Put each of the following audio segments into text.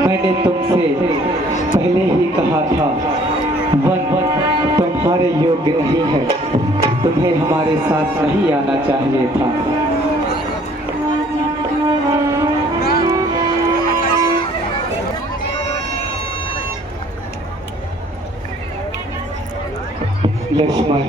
मैंने तुमसे पहले ही कहा था वन तुम्हारे योग्य नहीं है, तुम्हें हमारे साथ नहीं आना चाहिए था। लक्ष्मण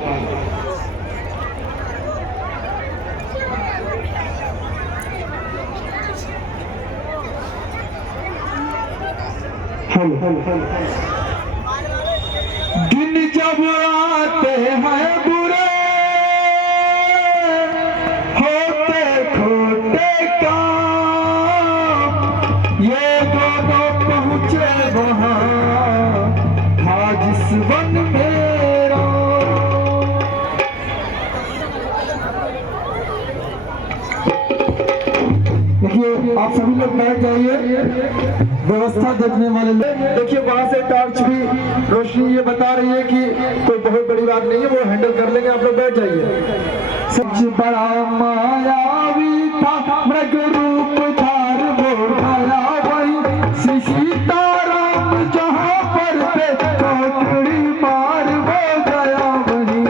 दिन जब आते हैं बुरे होते खोटे काम, ये दोनों पहुंचे वहां था जिस वन मेरा। देखिए आप सभी लोग बैठ जाइए, व्यवस्था देखने वाले लोग देखिए, वहां से टॉर्च भी रोशनी ये बता रही है कि कोई बहुत बड़ी बात नहीं है, वो हैंडल कर लेंगे, आप लोग बैठ जाइए। सबसे बड़ा मायावी था मृग रूप धार वो आया वही श्री सीताराम, जहां पर पे चौकड़ी मार वो गया वही।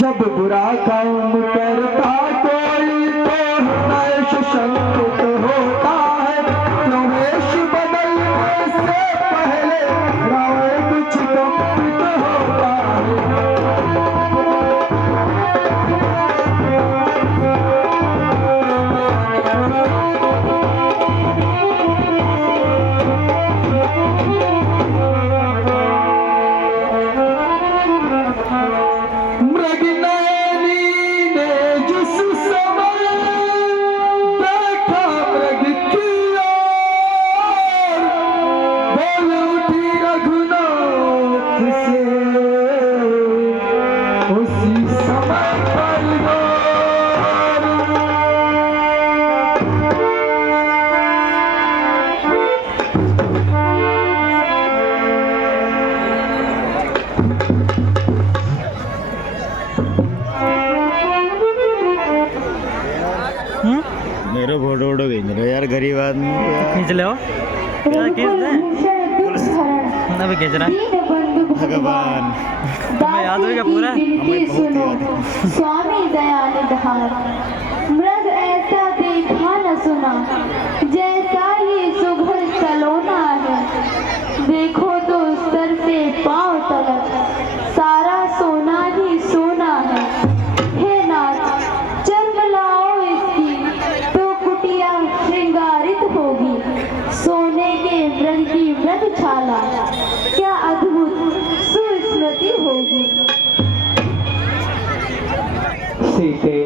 जब बुरा काम करता कोई तो नैश संकित होता है, प्रवेश बदलने से पहले राय कुछ कंपित होता है। मेरा फोटो वोटो खींच लो यार, गरीब आदमी खींच लो, खींच दे ना भी खींच रहा भगवान। तुम्हें याद होगा पूरा? स्वामी दयानिध मृग ऐसा देखा न सुना, जैसा ही सुघड़ सलोना है, देखो तो सर से पांव तक सारा सोना ही सोना है। हे नाथ जन्म लाओ इसकी तो कुटिया श्रृंगारित होगी, सोने के व्रत की व्रत छाला क्या अद्भुत सुस्मृति होगी। सीते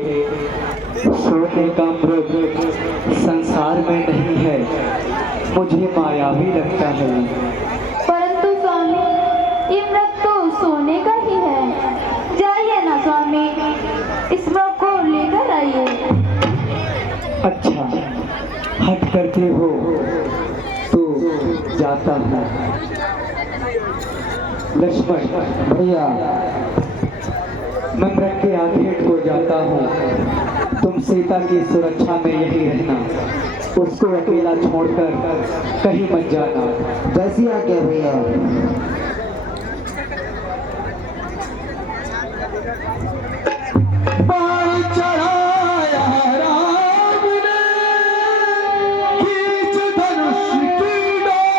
सोने का मृग संसार में नहीं है, मुझे मायावी लगता है। परंतु स्वामी ये मृग तो सोने का ही है, जाइए ना स्वामी, इस मृग को लेकर आइए। अच्छा हट करते हो तो जाता है। लक्ष्मण भैया मैं मृग के आधेड़ को जाता हूँ, तुम सीता की सुरक्षा में यही रहना, उसको अकेला छोड़कर कहीं मत जाना। जैसी आज्ञा भैया। बाण चढ़ाया राम ने, खींच धनुष की डोर,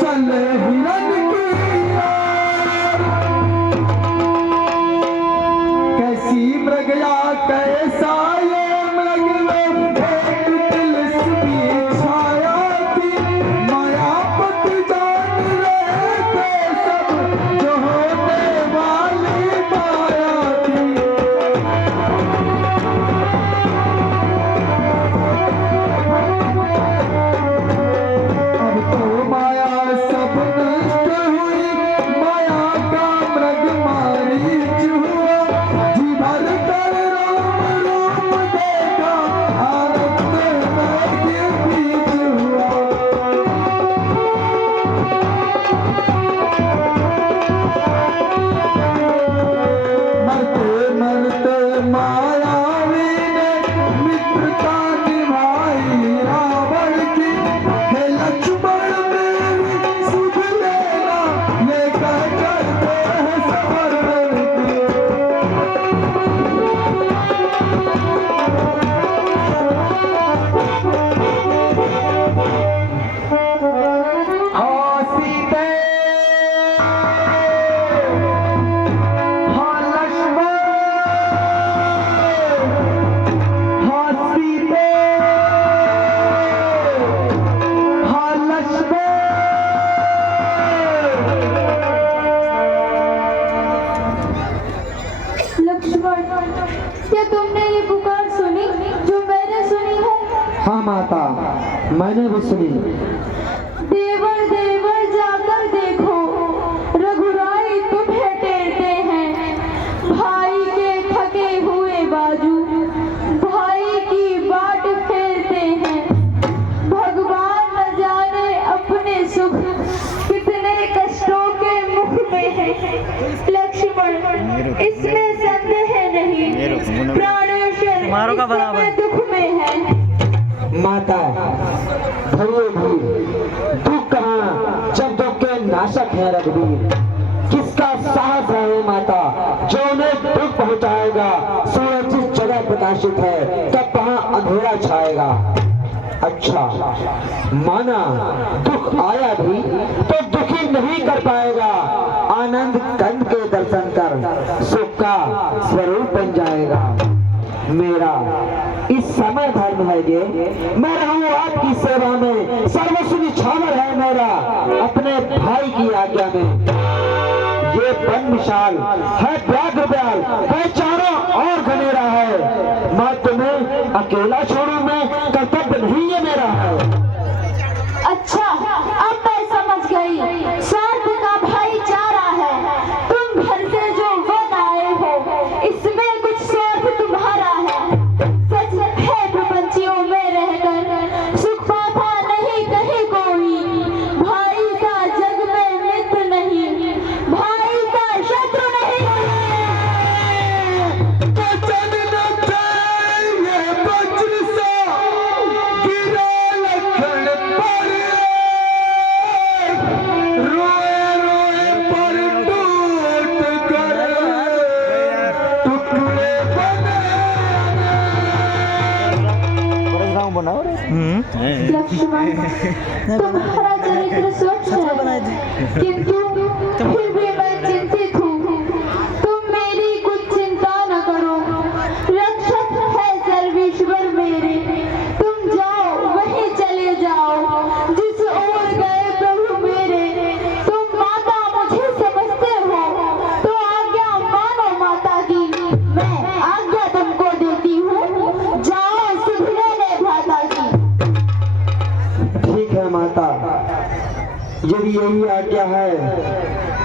चले हिरन की ओर। कैसी मृगया कैसा ये मृग में एक तिलस्मी छाया थी, मायापत जान ले मैंने भी सुनी। देवर देवर जाकर देखो, रघुराई तुम्हें टेरते हैं। भाई के थके हुए बाजू भाई की बाट फेरते हैं। भगवान न जाने अपने सुख कितने कष्टों के मुख में है। लक्ष्मण इसमें संदेह नहीं, प्राणेश्वर इस समय दुख में है। माता धरिए भी, दुख कहाँ जब दुख के नाशक है रघुवीर। किसका साहस है माता जो उन्हें दुख पहुंचाएगा। सूरज जिस जगह प्रकाशित है तब वहां अंधेरा छाएगा। अच्छा माना दुख आया भी तो दुखी नहीं कर पाएगा। आनंद कंद के दर्शन कर सुख का स्वरूप बन जाएगा। मेरा इस समय धर्म है ये, मैं रहूं आपकी सेवा में। सर्वस्व निछावर है मेरा अपने भाई की आज्ञा में। ये वन विशाल है व्याघ्र ब्याल, वह चारों और घनेरा है। मैं तुम्हें अकेला छोड़ूं मैं, कर्तव्य नहीं ये मेरा है। अच्छा अब मैं समझ गई, स्वार्थ का भाईचारा है। तुम घर से जो वन आए हो इसमें कुछ स्वार्थ तुम्हारा है। सच है प्रपंचियों में रहकर सुख पाता नहीं कहीं कोई। भाई का जग में मित्र नहीं, भाई का शत्रु नहीं। लक्ष्मण तुम्हारा चरित्र स्वच्छ है, किंतु फिर भी मैं चिंतित हूँ। तुम मेरी कुछ चिंता न करो, रक्षक है सर्वेश्वर मेरे। तुम जाओ वहीं चले जाओ जिस ओर गए प्रभु मेरे। तुम माता मुझे समझते हो तो आज्ञा मानो माता की। मैं आज्ञा तुमको देती हूँ, जाओ सुध ले भ्राता की। ठीक है माता, यदि यही आज्ञा है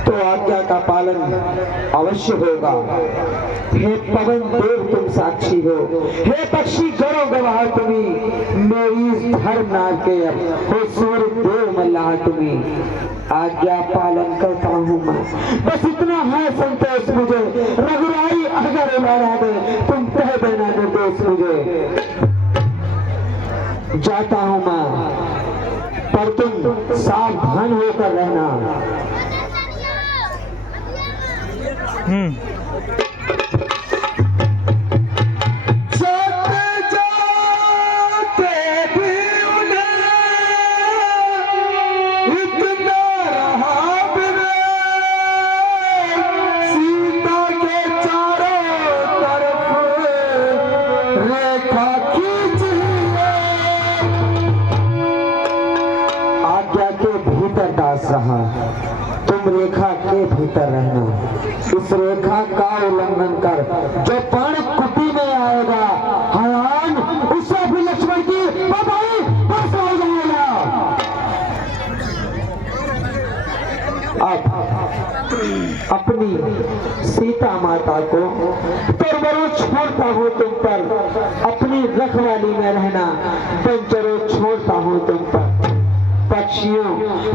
तो आज्ञा का पालन अवश्य होगा। हे पवन देव तुम साक्षी हो, हे पक्षी गणों गवाह तुम्ही। मेरी धर्म नाग के हो सूर्य देव मल्लाह तुम्ही। आज्ञा पालन करता हूँ मैं, बस इतना है संतोष मुझे। रघुराई अगर उलारा दे तुम कह देना निर्दोष मुझे। जाता हूँ मैं, पर तुम सावधान होकर रहना। रहा तुम रेखा के भीतर रहना। इस रेखा का उल्लंघन कर जो पण कुटी में आएगा हयान, उसे भी लक्ष्मण की बधाई बस हो जाएगा। अब अपनी सीता माता को तो छोड़ता हूँ तुम पर, अपनी रखवाली में रहना बंचरो छोड़ता हूँ तुम पर। पक्षियों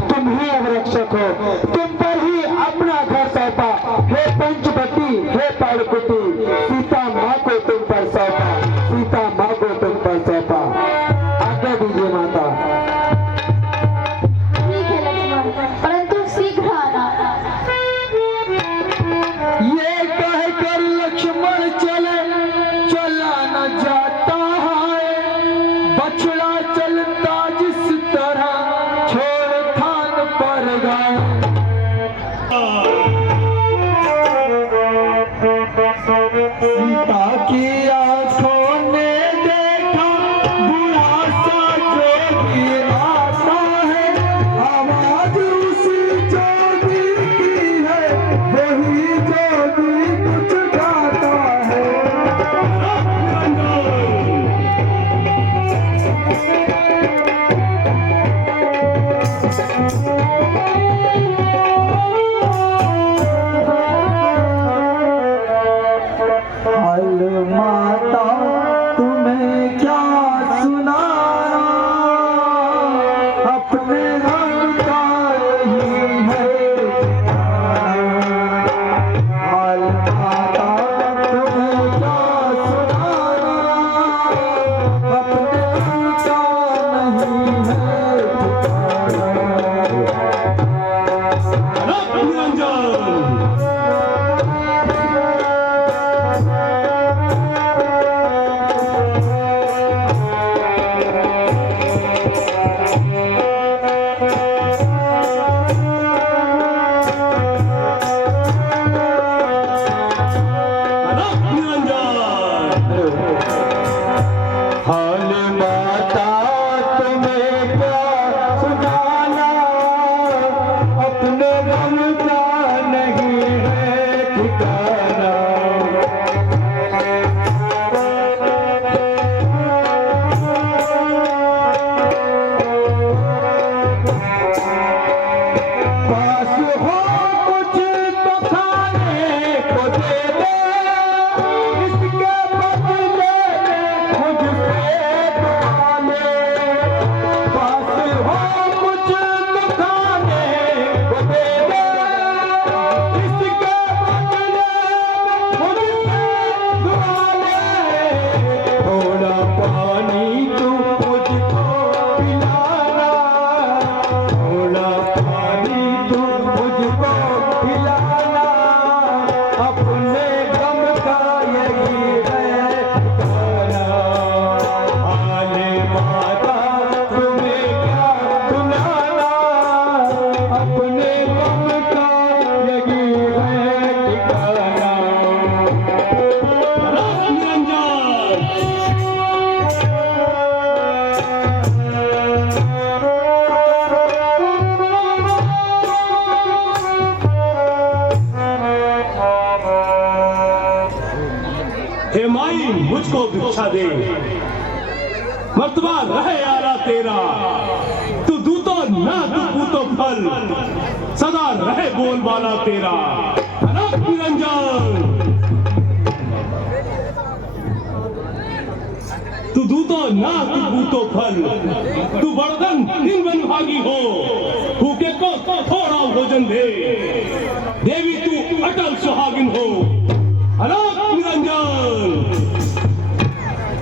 तुम ही अब रक्षक हो, तुम पर ही अपना घर सौंपा। हे पंचवटी हे पाड़कुटी, सीता माँ को तुम पर सौंपा, सीता माँ को तुम पर सौंपा। आज्ञा दीजिए माता। ठीक है लक्ष्मण, परंतु शीघ्र आना। ये कहकर लक्ष्मण चले, चला न जाता है। बछड़ा चलता जिस तरह छोड़ थान पर गए। मुझको भिक्षा दे। मर्तबा रहे आला तेरा, तू दूतो ना तू पूतो फल, सदा रहे बोलबाला तेरा अनंत निरंजन। तू दूतो ना तू पूतो फल, तू बड़दन दिन बन भागी हो, भूखे को थोड़ा भोजन दे, देवी तू अटल सुहागिन हो अनंत निरंजन।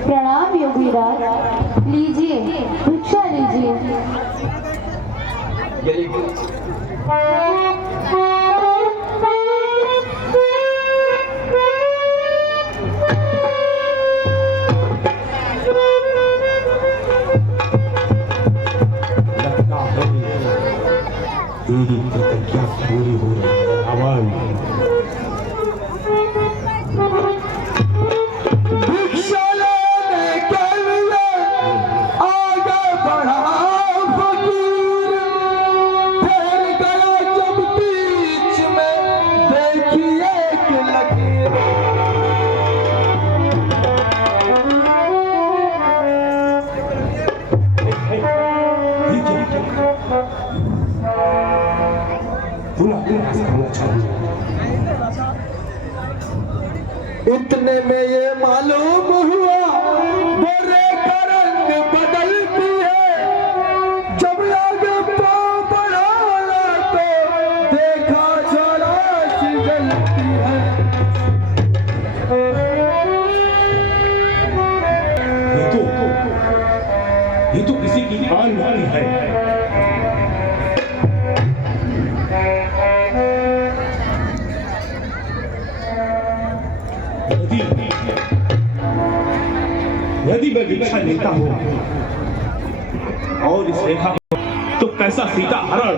प्रणाम योगीराज, लीजिए भिक्षा लीजिए। लगता है तेरी प्रतिज्ञा पूरी हो रही है रावण। भिक्षा लेने के लिए आगे बढ़ा फकीर, फिर गया जब बीच में देखिए एक लकीर। इतने में ये मालूम हुआ बोरे का रंग बदलती है, जब आगे पाँव बढ़ाया तो देखा ज्वाला सी जलती है। ये तो किसी की आन वाली है। यदि मैं भिक्षा लेता हूँ और इस रेखा को, तो कैसा सीता हरण,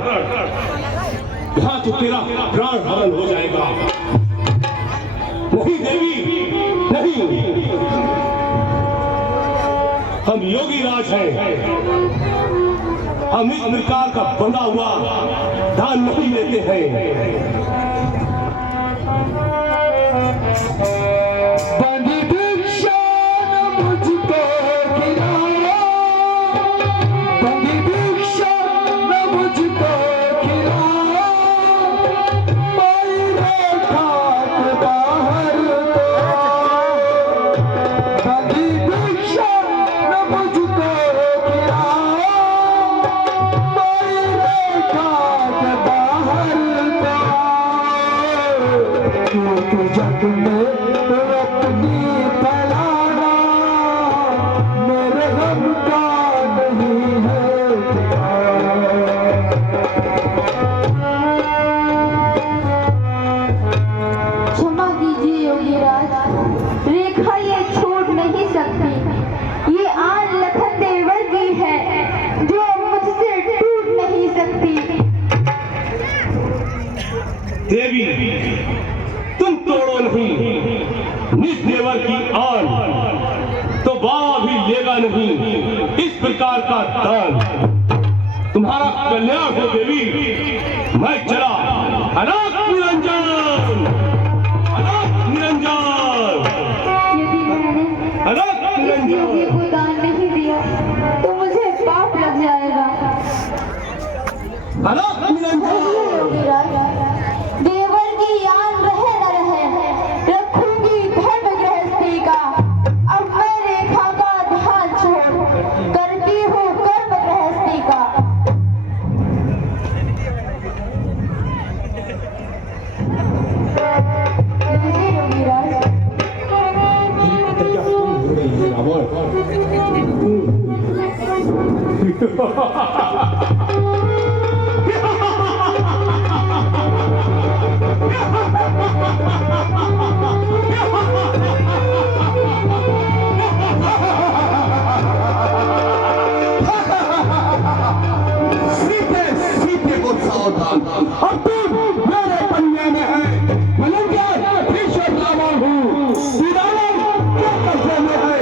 यहाँ तो तेरा प्राण हरण हो जाएगा। नहीं देवी नहीं, हम योगी राज हैं, हम इस प्रकार का बंधा हुआ दान नहीं लेते हैं। बंदी भिक्षा न मुझको खिलाओ, बंदी भिक्षा न मुझको खिलाओ, माई रेखा के बाहर तो, बंदी भिक्षा न मुझको खिलाओ, माई रेखा के बाहर तो, तू जग में अपनी फैलाना मेरे गम का नहीं है क्षमा कीजिए योगीराज, रेखा ये छूट नहीं सकती। ये आन लखन देवर की है जो मुझसे टूट नहीं सकती। देवी तुम तोड़ो नहीं निज देवर की आन, तो बाबा भी लेगा नहीं इस प्रकार का दान। तुम्हारा कल्याण हो देवी, मैं चला अनंत निरंजन, अनंत निरंजन, यदि मैंने अनंत इस योगी निरंजन। को दान नहीं दिया तो मुझे पाप लग जाएगा। अनंत निरंजन। योगीराज, देवर की आन रहे न रहे, रखूंगी धर्म गृहस्थी का। अब मैं रेखा का ध्यान छोड़ करती हूँ कर्म गृहस्थी का। लीजिए योगीराज। सीते सीते को सावधान, अब तुम मेरे पन्ने में है। मलंगिया भीषण रावण हूँ, रावण क्या कब्जे में है।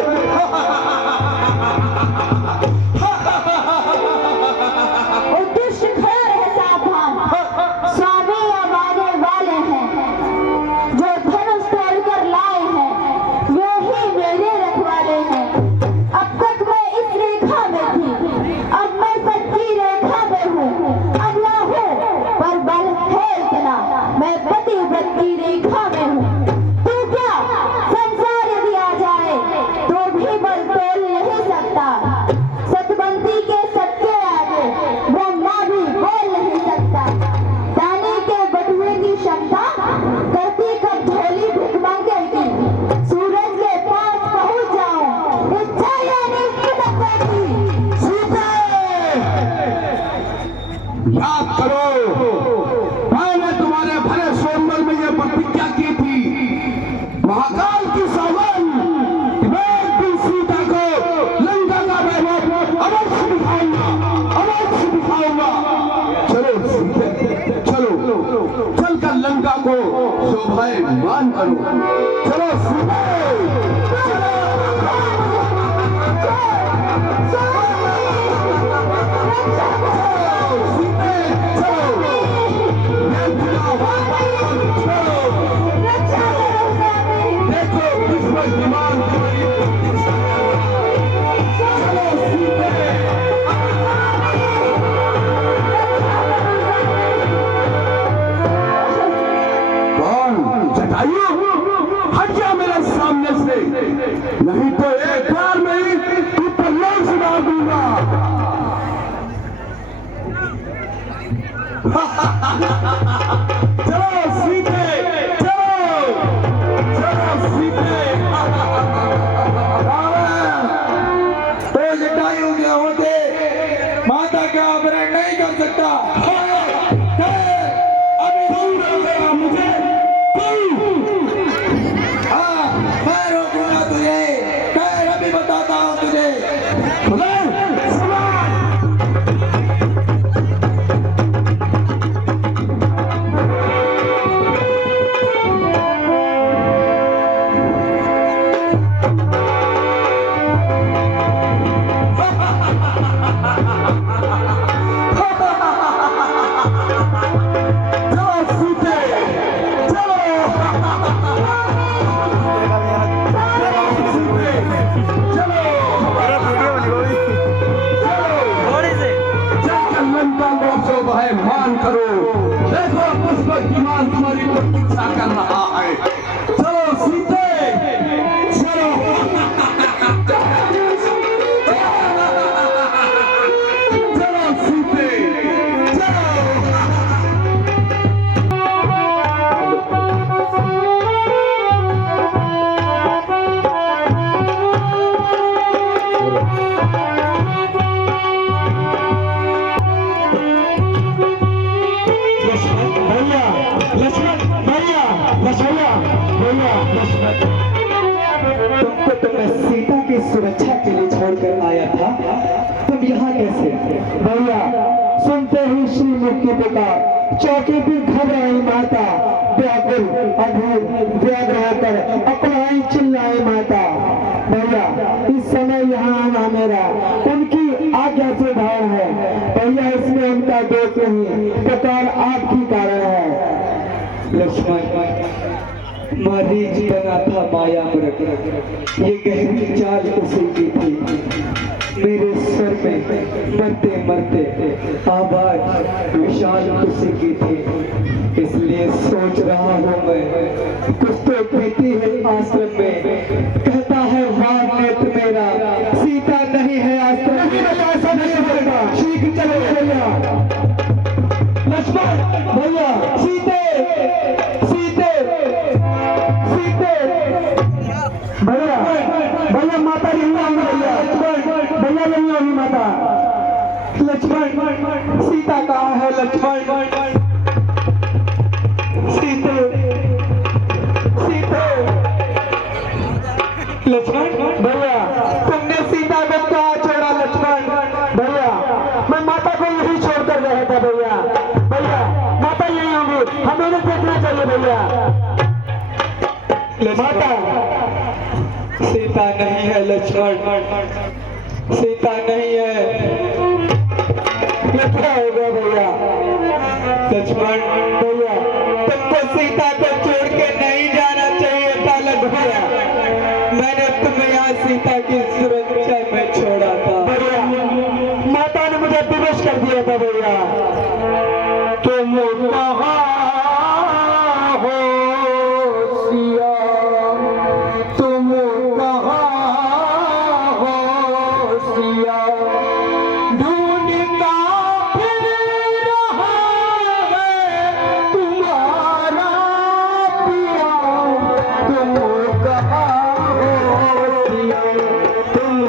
याद करो, मैंने तुम्हारे भले सोमवार में यह प्रतिज्ञा की थी, महाकाल की सौगंध, कि मैं एक दिन सीता को लंका का वैभव अवश्य दिखाऊंगा, अवश्य दिखाऊंगा। चलो सीते, चलो चलकर लंका को शोभायमान करो। चलो सीते, हट जा मेरे सामने से, नहीं तो एक बार में ही तू पल्लों से डाल दूंगा। चलो सीते, चलो चलो सीते। तो जटायु के होते माता का अपहरण नहीं कर सकता। अभी दूर रखेगा मुझे हाँ, मैं रोकूंगा तुझे, मैं अभी बताता हूँ तुझे। मान करो, देखो पुष्पमान तुम्हारी प्रतीक्षा कर रहा है। चलो सीते, चलो चलो सीते, तुमको तो मैं सीता की सुरक्षा के लिए छोड़कर आया था, तुम यहाँ कैसे? भैया सुनते ही श्री मुख की पुकार चौकी पर घबराई माता, व्याकुल अधीर व्याग्र होकर अपनाई चिल्लाई माता। भैया इस समय यहाँ आना मेरा उनकी आज्ञा से भाव है। भैया इसमें उनका दोष नहीं, पुकार आपकी कारण है। लक्ष्मण मरीज बना था माया मृग, ये गहरी चाल उसी की थी। मेरे सर में मरते मरते आवाज विशाल उसी की थी। इसलिए सोच रहा हूँ मैं, कुछ तो बीती है आश्रम में। कहता है वाह नेत्र मेरा, सीता नहीं है आश्रम में। ऐसा नहीं होगा, ठीक चलो भैया। लक्ष्मण भैया, सीते सीते सीते भैया, भैया माता यही आऊंगी भैया। भैया यही होगी माता। लक्ष्मण सीता कहाँ है? लक्ष्मण सीते सीते लक्ष्मण भैया, तुमने सीता को कहाँ छोड़ा? लक्ष्मण भैया, मैं माता को यही छोड़कर गया था भैया। भैया माता यही होगी, हमें उन्हें देखना चाहिए भैया। माता सीता नहीं है लक्ष्मण, सीता नहीं है। ये क्या होगा भैया? लक्ष्मण भैया, तुमको सीता को छोड़ के नहीं जाना चाहिए था भैया। मैंने तुम्हें यहाँ सीता की सुरक्षा में छोड़ा था भैया। माता ने मुझे विवश कर दिया था भैया। तुम कहाँ हो सिया, तुम कहाँ हो सिया, ढूंढता फिर रहा है तुम्हारा पिया। तुम कहाँ हो सिया, तुम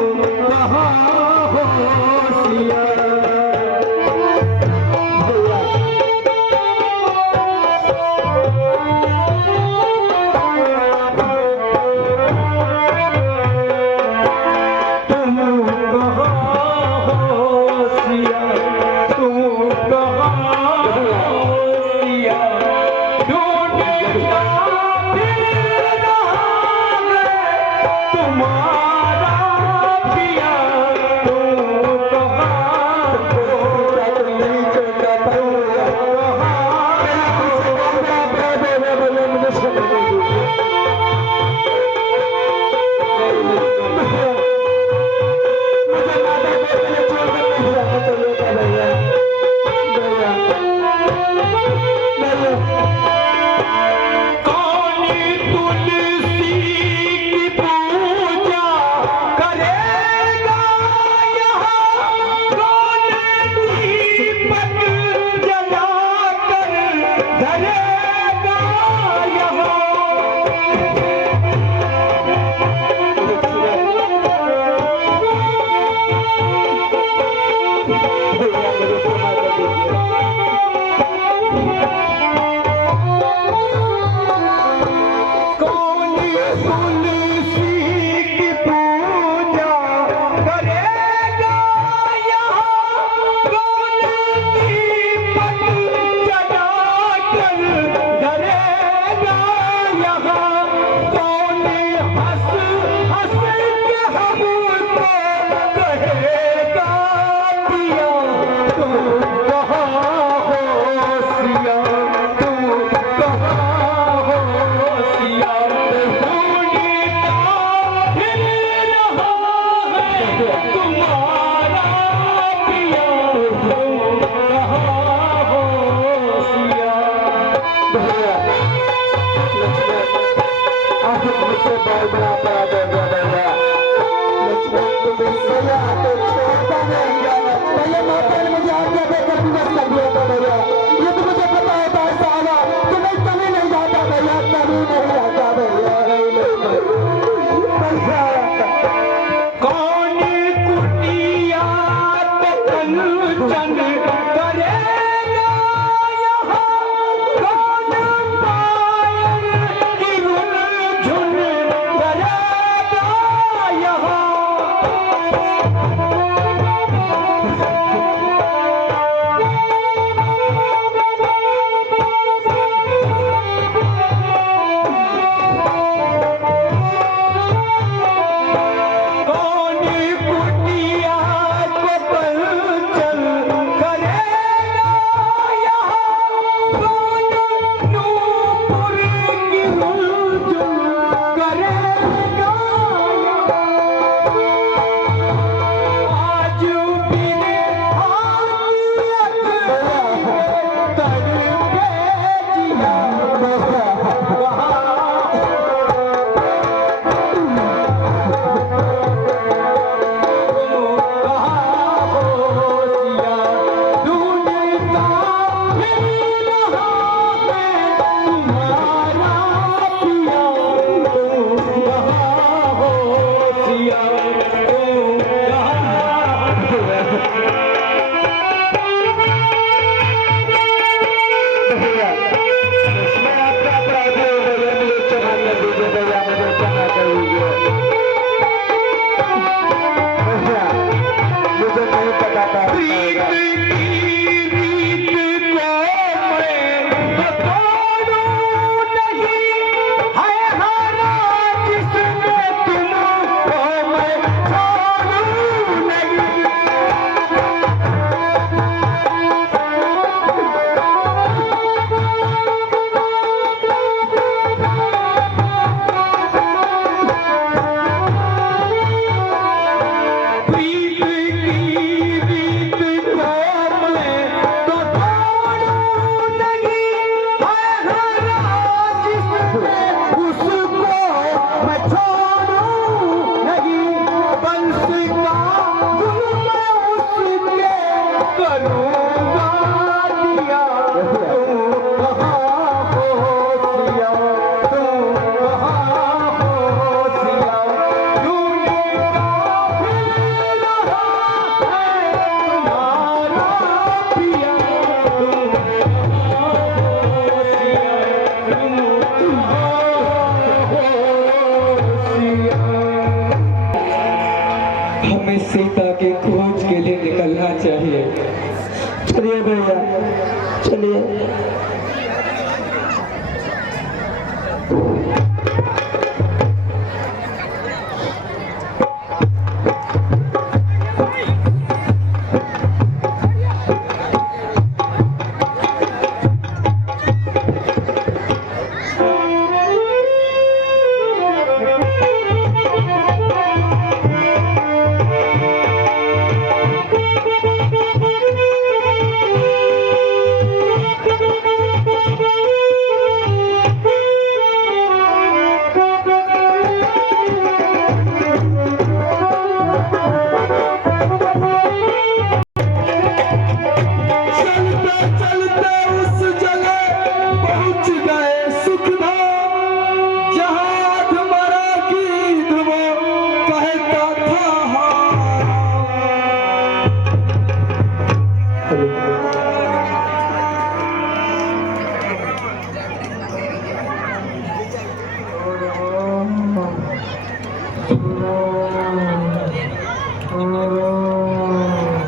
मुझसे बहुत बड़ा अपराध हो गया भैया। लक्ष्मण तुम इस भैया तो छोड़ता नहीं भैया। माता ने मुझे आज्ञा देकर विवश कर दिया था भैया। ये तो मुझे पता होता है साला तो मैं कभी नहीं जाता भैया, कभी नहीं जाता भैया। कौन कुटिया पे कंचन करेगा यहाँ, कौन पायल की रुनझुन करेगा यहाँ। कौन कुटिया पे कंचन करेगा यहाँ, कौन नूपुर की रुनझुन करेगा यहाँ। आज बिने हाथ तर के जिया मुझे नहीं पता था हमें सीता की खोज के लिए निकलना चाहिए। चलिए भैया चलिए।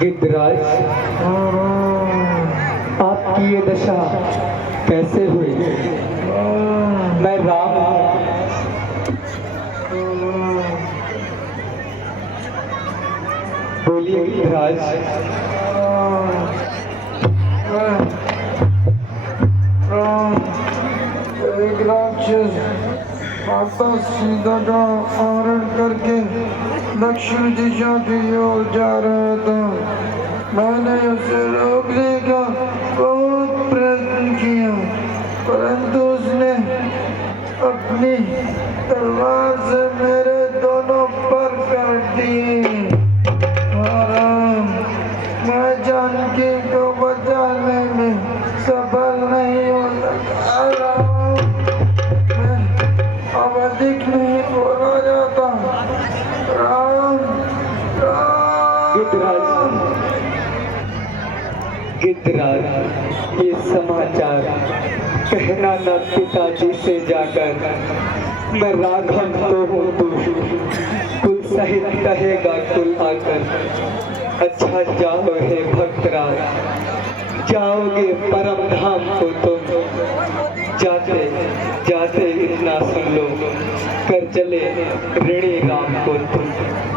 गिद्धराज, आपकी ये दशा कैसे हुई? मैं राम बोलिए गिद्धराज। एक राक्षस माता सीता का अपहरण करके दक्षिण दिशा की ओर जा रहा था। मैंने उसे रोकने का बहुत प्रयत्न किया, परंतु उसने अपनी तलवार से मेरे दोनों पर काट दिए और मैं जानकी को बचाने में सफल नहीं हो सका। मैं अब अधिक नहीं बोला जाता। राम गिद्धराज, गिद्धराज, ये समाचार कहना न पिताजी से जाकर। मैं राघव तो हूँ तू कुल सहित कहेगा कुल आकर। अच्छा जाओ हे भक्तराज, जाओगे परम धाम को तुम। जाते जाते इतना सुन लो, कर चले ऋणी राम को तुम।